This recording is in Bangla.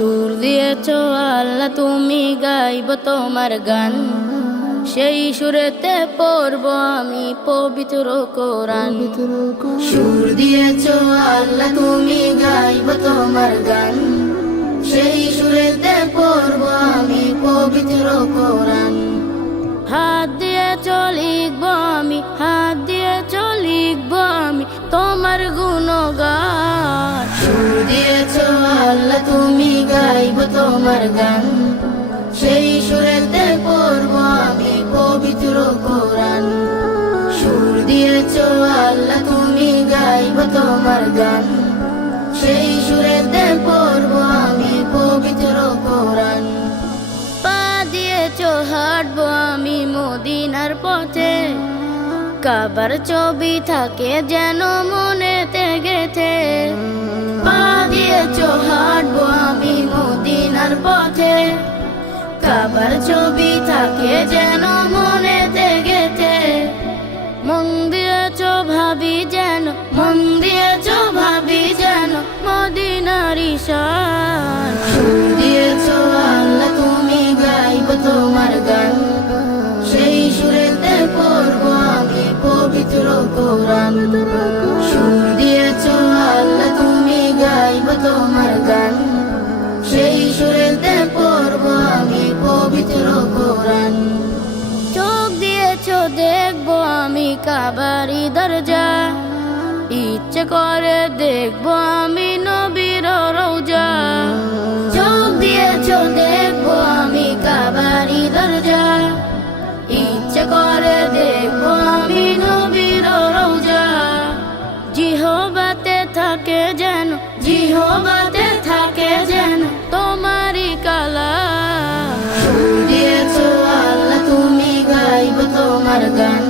সুর দিয়েছো আল্লাহ তুমি, গাইব তোমার গান। সেই সুরেতে পড়ব আমি পবিত্র কোরআন। সুর দিয়েছো আল্লাহ তুমি, গাইব তোমার গান। সেই সুরেতে পড়ব আমি পবিত্র কোরআন। হাত দিয়েছো লিখব আমি, হাত দিয়েছো লিখব আমি তোমার গুণগান। সুর দিয়েছো আল্লাহ তুমি, গাইব তোমার গান। সেই সুরেতে পড়ব আমি পবিত্র কোরআন। সুর দিয়েছো আল্লাহ তুমি, গাইব তোমার গান। সেই সুরেতে পড়ব আমি পবিত্র কোরআন। পা দিয়েছো হাঁটবো আমি মদিনার পথে, কাবার ছবি থাকে যেন মনেতে গেথে। পা দিয়েছো হাঁটবো আমি মদিনার পথে, কাবার ছবি থাকে যেন মনেতে গেথে। মন দিয়েছো ভাবি যেন, মন দিয়েছো ভাবি যেন মদিনার ঈশান। সুর দিয়েছো আল্লাহ তুমি, গাইব তোমার গান। সেই সুরেতে পড়ব আমি পবিত্র কোরআন। সুর দিয়েছো আল্লাহ তুমি, গাইব তোমার গান। সেই সুরেতে পড়ব আমি পবিত্র কোরআন। চোখ দিয়েছো দেখবো আমি কাবারি দরজা, ইচ্ছে করে দেখবো আমি নবীর রওজা। চোখ দিয়েছো দেখবো আমি কাবারি দরজা, ইচ্ছে করে দেখবো আমি নবীর রওজা। জিহবাতে থাকে যেন, জিহবাতে থাকে যেন তোমারই কালাম। সুর দিয়েছো আল্লাহ তুমি, গাইব তোমার গান।